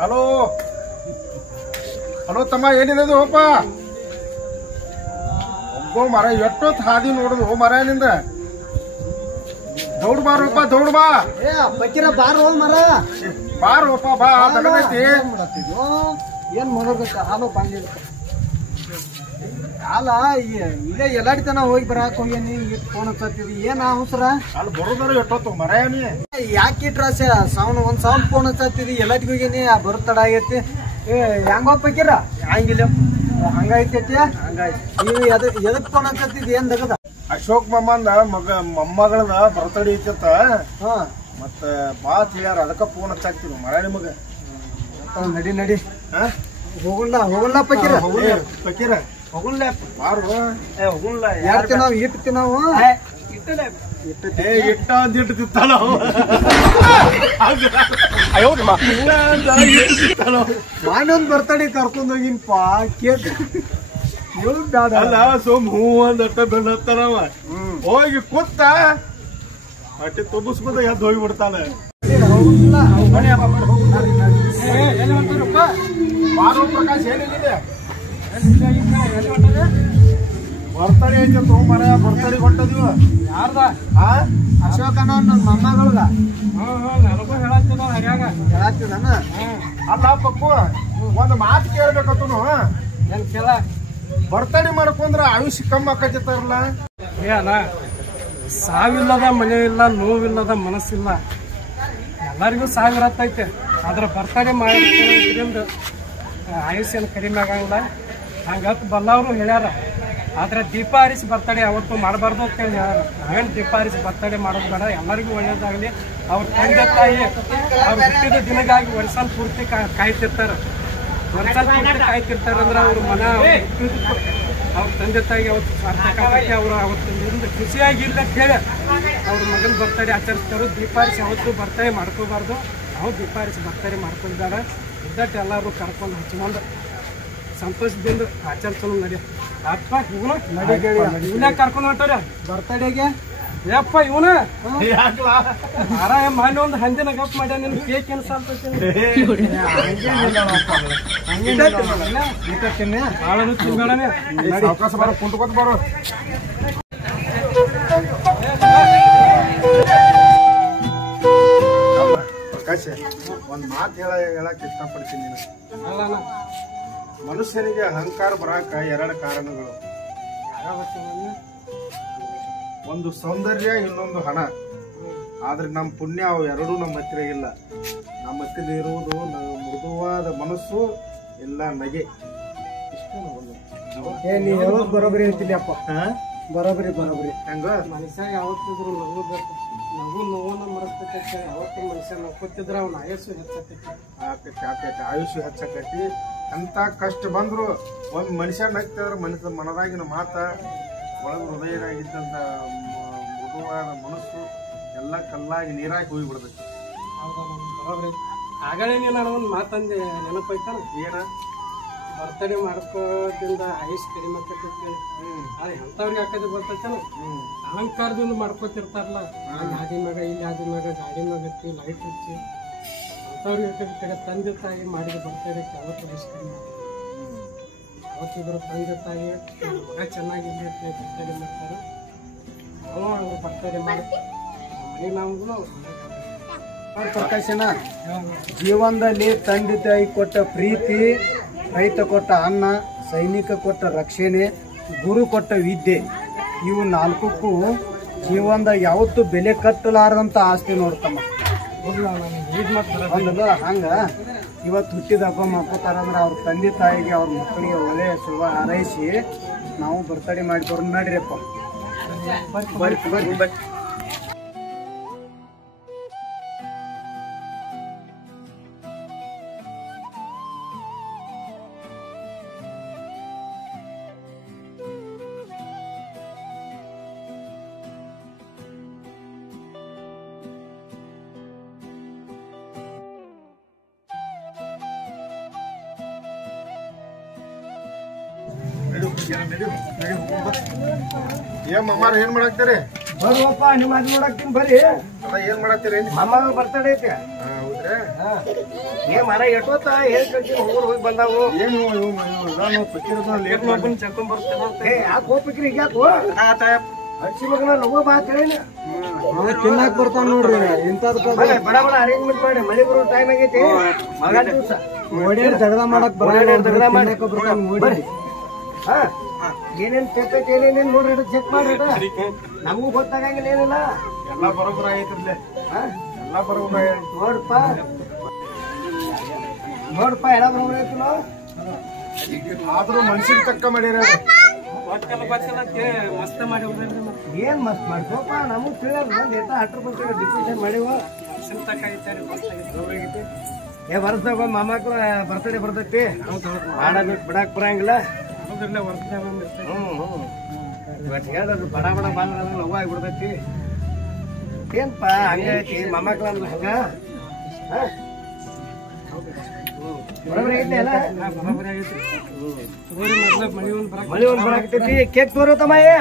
Hello hello ತಮ್ಮ ಏನಿದೆ ಹೋಪ ಒಬ್ಬ ಮರ ಎಷ್ಟೊತ್ತು ಹಾದಿ ನೋಡುದು ಮರ ನಿಂದ ದೌಡ್ ಬಾರಪ್ಪ ದೌಡ್ ಬಾ ಬಕ್ಕಿರ ಬಾರೋ ಮರ ಬಾರಪ್ಪ ಬಾ ತಗದೈತಿ ಏನ್ ಮಾಡೋದಕ್ಕ ಹಾಲು ಬಾಂಡಿ ಹಾಲ ಇಲ್ಲೇ ಎಲ್ಲಾಡಿ ತನ ಹೋಗಿ ಬರಾಕ್ ಹೋಗ್ಯಾನಿ ಫೋನ್ ಹಚ್ಚತ್ತಿದಿ ಏನ್ ಅವಸರ ಅಲ್ಲಿ ಬರೋದಾರ ಎಷ್ಟೊತ್ತು ಮರ ಏನಿ ಯಾಕೆ ಇಟ್ರಾಸೆ ಒಂದ್ ಸಾವ್ನ ಫೋನ್ ಹಚ್ಚತ್ತಿದಿ ಎಲ್ಲಾಟಿಗೆ ಹೋಗ್ಯಾನಿ ಬರೋ ತಡ ಆಗೈತಿ ಹೆಂಗ ಹೋಗ್ಬೇಕಿರ ಹಂಗಿಲ್ಲ ಹಂಗಾಯ್ತೈತಿ ಹಂಗಾಯ್ತು ನೀವು ಎದಕ್ ಫೋನ್ ಹಚ್ಚತ್ತಿದಿ ಏನ್ ದಗದ ಅಶೋಕ್ ಮಾಮಂದ ಮೊಮ್ಮಗಳದ ಬರ್ತಡೇ ಐತತ್ತ ಮತ್ತ ಬಾ ಹೇಳ್ಯಾರ ಅದಕ್ಕ ಫೋನ್ ಹಚ್ಚಾಕ್ತಿವಿ ಮರ ನಿಮಗ ನಡಿ ನಡಿ ಹೋಗಲ್ಲ ಪಕ್ಕಿರ ಪಕೀರ ಹೋಗಲ್ಲ ಬಾರು ಹೋಗಲ್ಲ ಯಾರ್ತಿ ನಾವ್ ಇಟ್ಟು ನಾವು ಇಟ್ಟ ಅಂದಿಟ್ಟು ತಿತ್ತಾನ ಮಾನೊಂದ್ ಬರ್ತಡೇ ಕರ್ಕೊಂಡ್ ಹೋಗಿನ್ಪ ಕೇಕ್ ಹೇಳುದ್ ಬ್ಯಾಡ ಅಲ್ಲ ಸೋಮ್ ಹೂ ಒಂದ್ ಅಟ್ಟ ಬೆನ್ನತ್ತಾನವ ಹೋಗಿ ಕೂತ ಹೊಟ್ಟೆ ತುಂಬಿಸ್ಕೊಂಡ ಎದ್ದು ಹೋಗಿ ಬಿಡ್ತಾನೆ ಬಾರೋ ಪ್ರಕಾಶ್ ಏನಿದೆ ಬರ್ತಡೇ ಐತೆ ತಗೊಂಬರ ಬರ್ತಡೇ ಹೊಂಟದಿವ ಯಾರ್ದ ಅಶೋಕನ ನನ್ನ ಮೊಮ್ಮಗಳದ ನನಗೂ ಹೇಳತ್ತಿದ ಹರ್ಯಾಗ ಹೇಳತ್ತಿದಾನ ಅಲ್ಲ ಪಪ್ಪು ಒಂದ್ ಮಾತು ಕೇಳ್ಬೇಕತ್ತನು ಏನ್ ಕೇಳ ಬರ್ತಡೇ ಮಾಡ್ಕೊಂಡ್ರ ಆಯುಷ್ ಕಮ್ಮಿ ಆಕತಿತ್ತಾರಲ್ಲ ಅಲ್ಲ ಸಾವಿಲ್ಲದ ಮನೆ ಇಲ್ಲ ನೋವಿಲ್ಲದ ಮನಸ್ಸಿಲ್ಲ ಎಲ್ಲರಿಗೂ ಸಾವಿರತ್ತೈತೆ ಆದ್ರೆ ಬರ್ತಡೇ ಮಾಡೋದ್ರಿಂದ ಆಯುಷ್ಯನ ಕಡಿಮೆ ಆಗಂಗಿಲ್ಲ ಹಂಗತ್ ಬಲ್ಲವರು ಹೇಳ್ಯಾರ ಆದ್ರೆ ದೀಪ ಹರಿಸಿ ಬರ್ತಡೇ ಅವತ್ತು ಮಾಡಬಾರ್ದು ಅಂತ ಹೇಳಿ ಹೇಳ್ಯಾರ ನಾವೇನು ದೀಪ ಹರಿಸಿ ಬರ್ತಡೇ ಮಾಡೋದು ಬೇಡ ಎಲ್ಲರಿಗೂ ಒಳ್ಳೇದಾಗಲಿ ಅವ್ರ ತಂದೆ ತಾಯಿ ಅವ್ರು ಹುಟ್ಟಿದ ದಿನಗಾಗಿ ವರ್ಷಾನ್ ಪೂರ್ತಿ ಕಾಯ್ತಿರ್ತಾರೆ ವರ್ಷಾನ್ ಪೂರ್ತಿ ಕಾಯ್ತಿರ್ತಾರಂದ್ರೆ ಅವ್ರ ಮನ ಅವ್ರ ತಂದೆ ತಾಯಿಗೆ ಅವತ್ತು ಸಾರ್ಥಕಕ್ಕೆ ಅವರು ಅವತ್ತಿನಿಂದ ಖುಷಿಯಾಗಿಲ್ಲ ಅಂತ ಹೇಳಿ ಅವ್ರ ಮಗನ ಬರ್ತಡೇ ಆಚರಿಸ್ತಾರೆ ದೀಪ ಹರಿಸಿ ಅವತ್ತು ಬರ್ತಡೇ ಮಾಡ್ಕೋಬಾರ್ದು ನಾವು ದೀಪ ಹರಿಸಿ ಬರ್ತಡೇ ಮಾಡ್ಕೊಂಡಿದ್ದಾರೆ ಇದ್ದಟ್ಟು ಎಲ್ಲರೂ ಕರ್ಕೊಂಡು ಹಚ್ಕೊಂಡು ಸಂತೋಷದಿಂದ ಆಚರಿಸೋಣ ನಡಿ ಅಪ್ಪ ಇವನು ಇವನೇ ಕರ್ಕೊಂಡು ಹೊಂಟಾರ ಬರ್ತಡೇಗೆ ಯಪ್ಪ ಇವನ ಆರಾಮ ಮಾಡಿ ಒಂದು ಹಂದಿನ ಗಪ್ ಮಾಡ್ಯ ನಿನ್ ಕೇಕ್ ಏನ್ ಸಾಲ್ತೀನಿ ತಿನ್ಬೇಡನೆ ಅವಕಾಶ ಬರೋ ಕುಂಟ್ಕೊತ ಬರೋ ಪ್ರಕಾಶ್ ಒಂದ್ ಮಾತು ಹೇಳಕ್ ಇಷ್ಟಪಡ್ತೀನಿ ನೀನು ಮನುಷ್ಯನಿಗೆ ಅಹಂಕಾರ ಬರಾಕ ಎರಡು ಕಾರಣಗಳು ಒಂದು ಸೌಂದರ್ಯ ಇನ್ನೊಂದು ಹಣ ಆದ್ರೆ ನಮ್ಮ ಪುಣ್ಯ ಅವು ಎರಡೂ ನಮ್ಮ ಹತ್ತಿರ ಇಲ್ಲ ನಮ್ಮ ಹತ್ತಿರ ಇರುವುದು ನಾವು ಮೃದುವಾದ ಮನಸ್ಸು ಇಲ್ಲ ನಗೆ ಇಷ್ಟು ನೀ ಹೇಳೋದು ಬರೋಬರಿ ಹೇಳ್ತೀನಿ ಅಪ್ಪ ಬರೋಬರಿ ಹೆಂಗ ಮನುಷ್ಯ ಯಾವತ್ತಿದ್ರು ನಗು ಬೇಕು ನಗು ನೋವನ್ನ ಮರೆಸ್ತೈತೆ ಯಾವತ್ತು ಮನುಷ್ಯ ನಕ್ಕೋತಿದ್ರ ಅವ್ನ ಆಯಸ್ಸು ಹೆಚ್ಚಾಕೈತಿ ಆಯುಷ್ಯ ಹೆಚ್ಚಾಕೈತಿ ಅಂತ ಕಷ್ಟ ಬಂದ್ರು ಒಂದ್ ಮನುಷ್ಯ ನಗ್ತಿದ್ರ ಮನದಾಗಿನ ಮಾತ ಒಳಗ ಹೃದಯದಾಗಿದ್ದಂತ ಮೃದುವಾದ ಮನಸ್ಸು ಎಲ್ಲ ಕಲ್ಲಾಗಿ ನೀರಾಗಿ ಹೋಗಿ ಬಿಡ್ಬೇಕು ಬರೋಬ್ರಿ ಆಗಲೇ ನೀನು ಒಂದು ಮಾತಂದೆ ನೆನಪೈತಾನ ಏನ ಬರ್ತಡೇ ಮಾಡ್ಕೋದ್ರಿಂದ ಆಯುಷ್ ಕಡಿಮೆ ಆಕೈತಿ ಅದೇ ಎಂಥವ್ರಿಗೆ ಹಾಕೋದು ಬರ್ತೈತನ ಅಹಂಕಾರದಿಂದ ಮಾಡ್ಕೋತಿರ್ತಾರಲ್ಲ ಗಾಡಿ ಮ್ಯಾಗ ಇಲ್ಲಿ ಆದಿ ಮ್ಯಾಗ ಗಾಡಿ ಮ್ಯಾಗ ಹಚ್ಚಿ ಲೈಟ್ ಹಚ್ಚಿ ಅಂಥವ್ರಿಗೆ ತಂದೆ ತಾಯಿ ಮಾಡಿದ ಬರ್ತಡೇಕ್ಕೆ ಯಾವತ್ತು ಆಯುಷ್ ಕಡಿಮೆ ಯಾವತ್ತಿದ್ರು ತಂದೆ ತಾಯಿ ಮಗ ಚೆನ್ನಾಗಿರ್ಲಿ ಅಂತ ಬರ್ತಡೇ ಮಾಡ್ತಾರೆ ಅವ್ರು ಬರ್ತಡೇ ಮಾಡಿ ಮನೆ ನಾವು ಪ್ರಕಾಶನ ಜೀವನದಲ್ಲಿ ತಂದೆ ತಾಯಿ ಕೊಟ್ಟ ಪ್ರೀತಿ ರೈತ ಕೊಟ್ಟ ಅನ್ನ ಸೈನಿಕ ಕೊಟ್ಟ ರಕ್ಷಣೆ ಗುರು ಕೊಟ್ಟ ವಿದ್ಯೆ ಇವು ನಾಲ್ಕಕ್ಕೂ ಜೀವನದಾಗ ಯಾವತ್ತೂ ಬೆಲೆ ಕಟ್ಟಲಾರದಂತ ಆಸ್ತಿ ನೋಡ್ತಮ್ಮ ಒಂದಲ್ಲ ಹಂಗ ಇವತ್ತು ಹುಟ್ಟಿದ ಹಬ್ಬ ಮಾಡ್ಕೋತಾರಂದ್ರೆ ಅವ್ರ ತಂದೆ ತಾಯಿಗೆ ಅವ್ರ ಮಕ್ಕಳಿಗೆ ಒಳ್ಳೆಯ ಶುಭ ಹಾರೈಸಿ ನಾವು ಬರ್ತಡೇ ಮಾಡಿ ಬರೋಣ ನಡ್ರಿಯಪ್ಪ ಬರ್ರಿ ಏನ್ ಮಮ್ಮಾರ ಏನ್ ಮಾಡಾಕ್ತಾರೆ ಬರ್ರಪ್ಪ ನಿಮ್ಮ ಅದು ನೋಡಕ್ತೀನಿ ಬರ್ರಿ ಏನ್ ಮಾಡಾಕ್ತೀರಿ ಅಮ್ಮ ಬರ್ತಡೇ ಐತೆ ಹೌದಾ ಏ ಮರ ಎಟ್ಟೋತ ಹೇಳ್ಕೊಂತೀನಿ ಹೋಗಿ ಬಂದಾವು ಏನು ನಾನು ಪಕ್ಕಿರೋದು ಲೇಟ್ ಮಾಡಿ ಚಕ್ಕೊಂಡ್ ಬರ್ತೇನೆ ಏ ಯಾಕೆ ಹೋಗ್ಬೇಕ್ರಿ ಈಗ ಯಾಕೋ ಹಚ್ಚಿ ಮಗನ ಲಗು ಬಾ ಹೇಳಿ ತಿನ್ನಾಕ್ ಬರ್ತಾನ ನೋಡ್ರಿ ಇಂಥದಕ್ಕ ಬಡ ಬಡ ಅರೇಂಜ್ಮೆಂಟ್ ಮಾಡಿ ಮಳೆ ಬರೋ ಟೈಮ್ ಆಗೈತಿ ಮಗ ದಿವಸ ಓಡಾಡಿ ದಗದ ಮಾಡಕ್ ದಗದ ಮಾಡಿ. ಬರ್ರಿ ಹಾ ಏನೇನ್ ತೆಪ್ಪೈತಿ ಏನೇನೇನ್ ನೋಡ್ರಿ ಚೆಕ್ ಮಾಡ್ರಿ ನಮಗೂ ಗೊತ್ತಾಗಂಗಿಲ್ಲ ಏನಿಲ್ಲ ಎಲ್ಲ ಬರೋಬ್ಬರ ಆಗೈತಿರ್ಲೆ ಹಾ ಎಲ್ಲ ಬರೋಬ್ಬರ ನೋಡಪ್ಪ ಏನಾದ್ರು ನೋಡೈತಿಲ್ಲ ಆದ್ರೂ ಮನ್ಸಿಗೆ ತಕ್ಕ ಮಾಡ್ಯಾರ ಮಸ್ತ್ ಮಾಡಿ ಹೋಗ್ರಿ ಮತ್ತೆ ಏನ್ ಮಸ್ತ್ ಮಾಡ್ಕೋಪ್ಪ ನಮಗ್ ತಿಳಿಯಲ್ಲ ಎತ್ತ 10% ಡಿಸಿಷನ್ ಮಾಡಿವ ಸಿಂತಕಾಯ್ತಾರೆ ಮಸ್ತ್ ಆಗೈತೆ ಏ ವರ್ಷದಾಗ ಒಂದ್ ಮೊಮ್ಮಕ್ಳು ಬರ್ತಡೇ ಬರ್ತೈತಿ ಮಾಡಬೇಕು ಬಿಡಾಕ್ ಬರಂಗಿಲ್ಲ ಹೌದ್ರಲ್ಲೇ ವರ್ಷದಾಗ ಬಂದಿರ್ತೈತೆ ಇವತ್ತು ಹೇಳೋದು ಬಡ ಬಡ ಬಂದ್ರ ನೋವು ಆಗ್ಬಿಡ್ತೈತಿ ಏನ್ಪ ಹಂಗೈತಿ ಮೊಮ್ಮಕ್ಳು ಅಂದ್ರೆ ಹಂಗ ಬರೋಬ್ರಿ ಐತಿ ಅಲ್ಲ ಬರೋಬ್ಬರಿ ಆಗೈತಿ ತಗೋರಿ ಮೊದ್ಲ ಮಳಿ ಒಂದ್ ಬರಾಕ್ ಮಳಿ ಒಂದ್ ಬರಾಕತೈತಿ ಕೇಕ್ ತೋರತಮ್ಮಯ್ಯ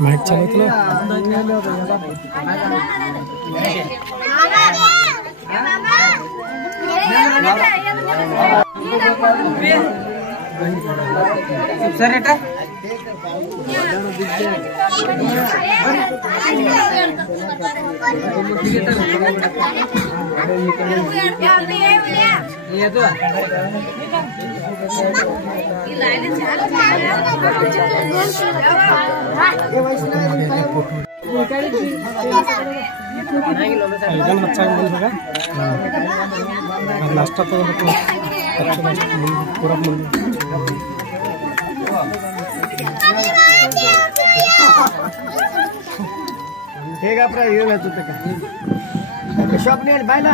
ಮೈಕ್ ಚಾಲೈತಲ್ಲ ಸರ್ ರೇಟ ಇದನ್ನ ಹಚ್ಚಾಗ ಬಂದಾಗ ನಾಷ್ಟ ತಗೋಬೇಕು ಪೂರ ಮುಂದೆ ಹೇಗಪ್ಪ ಏನು ಹಚ್ಚುತ್ತಕ್ಕ ಶಾಪ್ನೇ ಬಾಯ್ಲ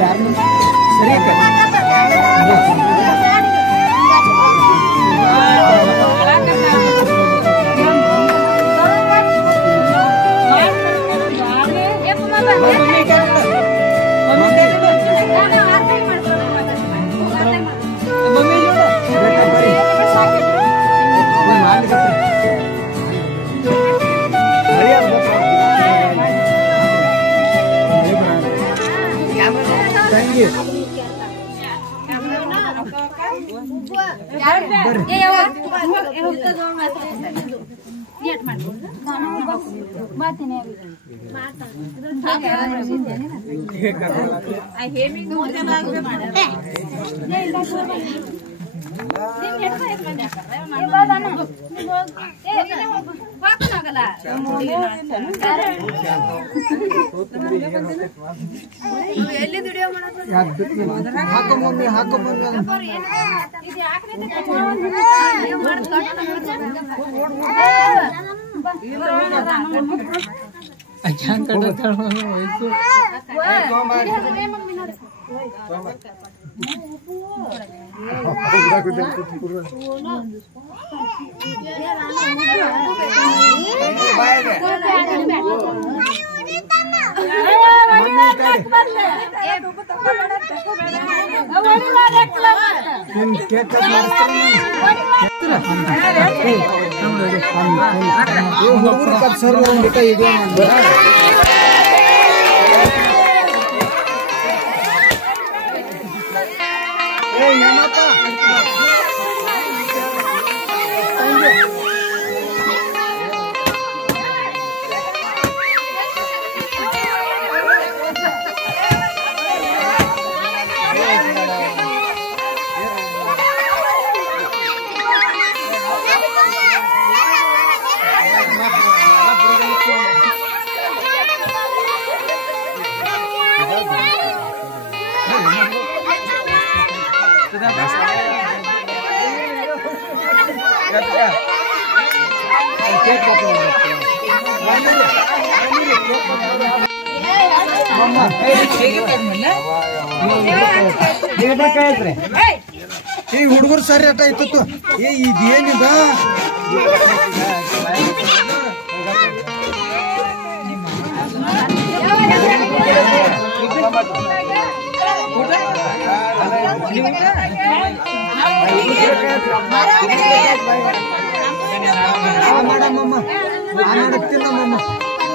ಯಾರು ಸರಿ ಹಾಕೊಂಬಂದು ಹುಡುಗರು ಕಟ್ಸೋರು ಬಂದ್ಬಿಟ್ಟ ಇದೆ ಈ ಹುಡುಗರು ಸರಿ ಅಟ ಇತ್ತು ಇದೇನಿದ ಮಾಡಮ್ಮ ತಿನ್ನಮ್ಮ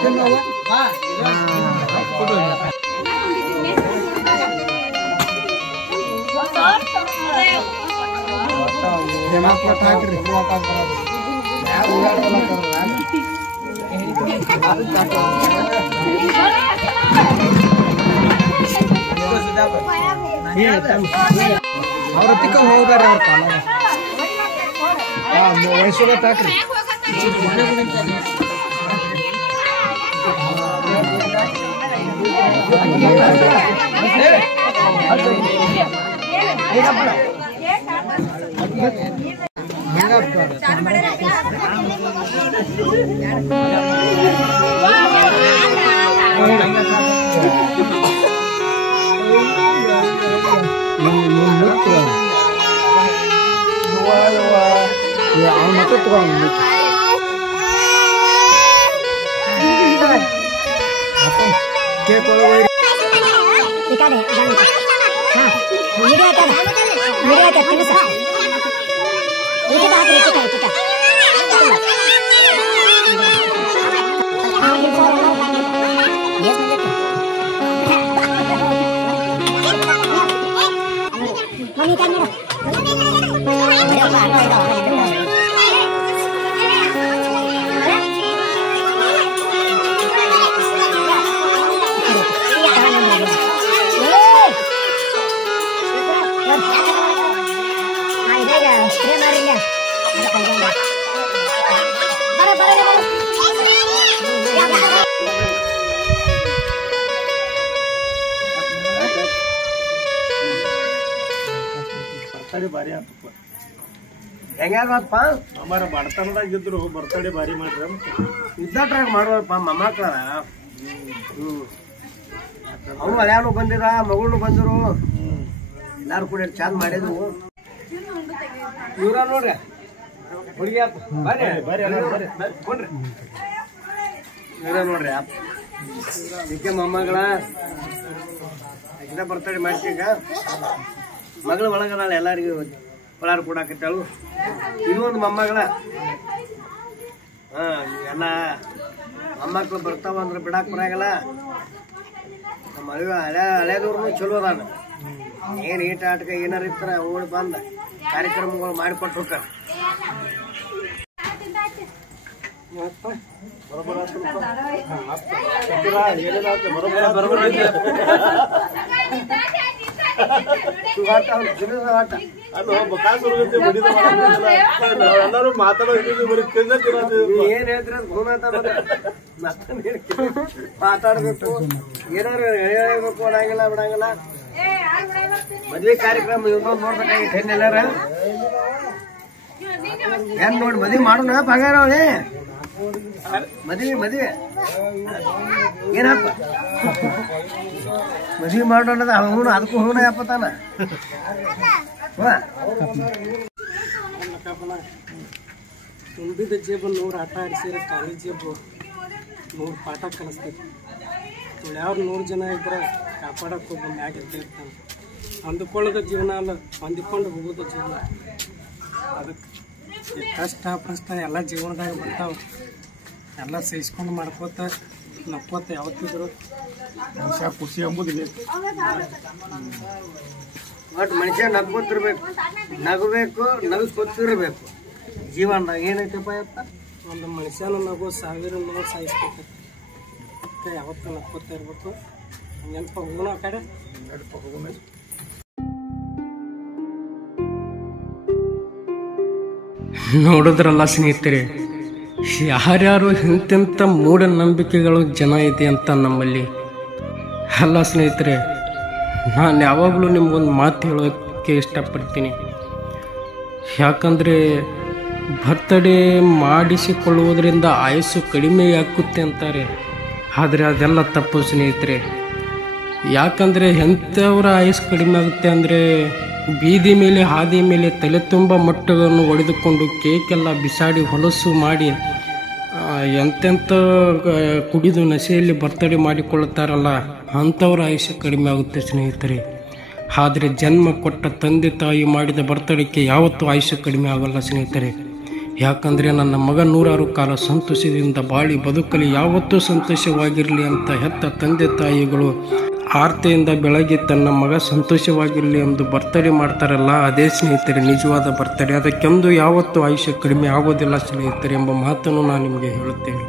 ತಿನ್ನವ ಹಾಕ್ರಿ ಅವ್ರ ತಿಕ್ಕ ಹೋಗ್ಬಾರ ಅವ್ರ ಕಾಲ ವಯಸ್ಸು ಹಾಕ್ರಿ ಅವನ ತಗೊಂಡು ಕೇಕ್ ಒಳಗೆ ಭಾರಿ ಆತಪ್ಪ ಹೆಂಗ್ಯಾಗಪ್ಪ ಅಮ್ಮಾರ ಬಡತನದಾಗಿದ್ರು ಬರ್ತಡೇ ಭಾರಿ ಮಾಡ್ರಿ ಇದ್ದಾಟ್ರಾಗ ಮಾಡೋದಪ್ಪ ಮೊಮ್ಮಕ್ಕಳ ಅವನು ಹಳ್ಯಾನು ಬಂದಿರ ಮಗಳು ಬಂದರು ಎಲ್ಲಾರು ಕೂಡ ಚಂದ ಮಾಡಿದ್ರು ಇವ್ರ ನೋಡ್ರಿ ಹುಡುಗಿ ಅಪ್ಪ ಬರ್ರಿ ಕೊಡ್ರಿ ಇವ್ರ ನೋಡ್ರಿ ಅಪ್ಪ ಇದಕ್ಕೆ ಮೊಮ್ಮಗಳ ಇದನ್ನ ಬರ್ತಡೇ ಮಾಡ್ತೀಗ ಮಗಳ ಒಳಗದಾಳ ಎಲ್ಲರಿಗೂ ಒಳಾರು ಕೊಡಾಕತ್ತಾಳು ಇದು ಒಂದು ಮೊಮ್ಮಗಳ ಎಲ್ಲ ಮೊಮ್ಮಕ್ಳು ಬರ್ತಾವ ಅಂದ್ರೆ ಬಿಡಾಕ್ ಬರಾಗಲ್ಲ ನಮ್ಮ ಹಳೇದವ್ರು ಚಲೋ ಅದಾನ ಏನ್ ಈಟ ಆಟಕ ಏನಾರ ಇರ್ತಾರ ಓಡಿ ಬಂದ ಕಾರ್ಯಕ್ರಮಗಳು ಮಾಡಿಕೊಟ್ಟು ಹೋಗ್ತಾರ ಎಲ್ಲರೂ ಏನ್ ಹೇಳ್ತೀರ ಮಾತಾಡ್ಬೇಕು ಏನಾರು ಹೇಳ್ಬೇಕು ಬಿಡಂಗಿಲ್ಲ ಬಿಡಂಗಿಲ್ಲ ಮದ್ವೆ ಕಾರ್ಯಕ್ರಮ ಇವ್ರು ನೋಡ್ಬೇಕಾಗಿತ್ತು ಹೆಣ್ಣೆಲ್ಲಾರ ಹೆಣ್ ನೋಡಿ ಮದ್ವೆ ಮಾಡೋಣ ಪಗಾರವೇ ಮದ್ವೆ ಏನಪ್ಪ ಮದ್ವೆ ಮಾಡೋಣ ಅವನು ಅದಕ್ಕೂ ಹೋಗೋಣ ಯಪ್ಪತ್ತಾನ ತುಂಬಿದ ಜೇಬು 100 ಆಟ ಆಡಿಸಿರ ಖಾಲಿ ಜೇಬು 100 ಪಾಠ ಕಲಿಸ್ತೈತಿ. ಯಾವ 100 ಜನ ಇದ್ರೆ ಕಾಪಾಡಕ್ಕೆ ಒಬ್ಬ ಮ್ಯಾಗ ಇರ್ತಾನೆ. ಅಂದುಕೊಳ್ಳೋದ ಜೀವನ ಅಲ್ಲ, ಹೊಂದಿಕೊಂಡು ಹೋಗೋದು ಜೀವನ. ಅದಕ್ಕೆ ಈ ಕಷ್ಟ ಪ್ರಶ್ನ ಎಲ್ಲ ಜೀವನದಾಗ ಬರ್ತಾವೆ. ಎಲ್ಲ ಸಹಿಸ್ಕೊಂಡು ಮಾಡ್ಕೋತ ನಕ್ಕೋತ ಯಾವತ್ತಿದ್ರು ಮನುಷ್ಯ ಖುಷಿ ಎಂಬುದು ಬೇಕು. ಒಟ್ಟು ಮನುಷ್ಯ ನಗ್ಕೋತಿರ್ಬೇಕು, ನಗಬೇಕು, ನಗಿಸ್ಕೊತಿರ್ಬೇಕು. ಜೀವನದಾಗ ಏನೈತಪ್ಪ ಯಪ್ಪ, ಒಂದು ಮನುಷ್ಯನ ನಗು 1000 ನೋವು ಸಾಯಿಸ್ಬೇಕು. ಅದಕ್ಕೆ ಯಾವತ್ತೂ ನಕ್ಕೋತಾ ಇರ್ಬೇಕು. ನೆನಪ ಹೋಗೋಣ ಆ ಕಡೆ. ನೋಡಿದ್ರಲ್ಲ ಸ್ನೇಹಿತರೆ, ಯಾರ್ಯಾರು ಇಂತಿಂಥ ಮೂಢನಂಬಿಕೆಗಳು ಜನ ಇದೆ ಅಂತ ನಮ್ಮಲ್ಲಿ. ಅಲ್ಲ ಸ್ನೇಹಿತರೆ, ನಾನು ಯಾವಾಗಲೂ ನಿಮ್ಗೊಂದು ಮಾತು ಹೇಳೋಕ್ಕೆ ಇಷ್ಟಪಡ್ತೀನಿ. ಯಾಕಂದರೆ ಬರ್ತಡೇ ಮಾಡಿಸಿಕೊಳ್ಳುವುದರಿಂದ ಆಯುಸ್ಸು ಕಡಿಮೆ ಆಗುತ್ತೆ ಅಂತಾರೆ. ಆದರೆ ಅದೆಲ್ಲ ತಪ್ಪು ಸ್ನೇಹಿತರೆ. ಯಾಕಂದರೆ ಎಂಥವ್ರ ಆಯುಸ್ಸು ಕಡಿಮೆ ಆಗುತ್ತೆ ಅಂದರೆ, ಬೀದಿ ಮೇಲೆ ಹಾದಿ ಮೇಲೆ ತಲೆ ತುಂಬ ಮೊಟ್ಟೆಗಳನ್ನು ಒಡೆದುಕೊಂಡು ಕೇಕೆಲ್ಲ ಬಿಸಾಡಿ ಹೊಲಸು ಮಾಡಿ ಎಂತೆಂಥ ಕುಡಿದು ನಶೆಯಲ್ಲಿ ಬರ್ತಡೇ ಮಾಡಿಕೊಳ್ಳುತ್ತಾರಲ್ಲ, ಅಂಥವ್ರ ಆಯುಷ್ಯ ಕಡಿಮೆ ಆಗುತ್ತೆ ಸ್ನೇಹಿತರೆ. ಆದರೆ ಜನ್ಮ ಕೊಟ್ಟ ತಂದೆ ತಾಯಿ ಮಾಡಿದ ಬರ್ತಡೇಕ್ಕೆ ಯಾವತ್ತೂ ಆಯುಷ್ಯ ಕಡಿಮೆ ಆಗಲ್ಲ ಸ್ನೇಹಿತರೆ. ಯಾಕಂದರೆ ನನ್ನ ಮಗ 100 ಕಾಲ ಸಂತೋಷದಿಂದ ಬಾಳಿ ಬದುಕಲಿ, ಯಾವತ್ತೂ ಸಂತೋಷವಾಗಿರಲಿ ಅಂತ ಹೆತ್ತ ತಂದೆ ತಾಯಿಗಳು ಆರ್ತೆಯಿಂದ ಬೆಳಗ್ಗೆ ತನ್ನ ಮಗ ಸಂತೋಷವಾಗಿರಲಿ ಎಂದು ಬರ್ತಡೇ ಮಾಡ್ತಾರಲ್ಲ, ಅದೇ ಸ್ನೇಹಿತರೆ ನಿಜವಾದ ಬರ್ತಡೇ. ಅದಕ್ಕೆಂದು ಯಾವತ್ತೂ ಆಯುಷ್ಯ ಕಡಿಮೆ ಆಗೋದಿಲ್ಲ ಸ್ನೇಹಿತರೆ ಎಂಬ ಮಾತನ್ನು ನಾನು ನಿಮಗೆ ಹೇಳುತ್ತೇನೆ.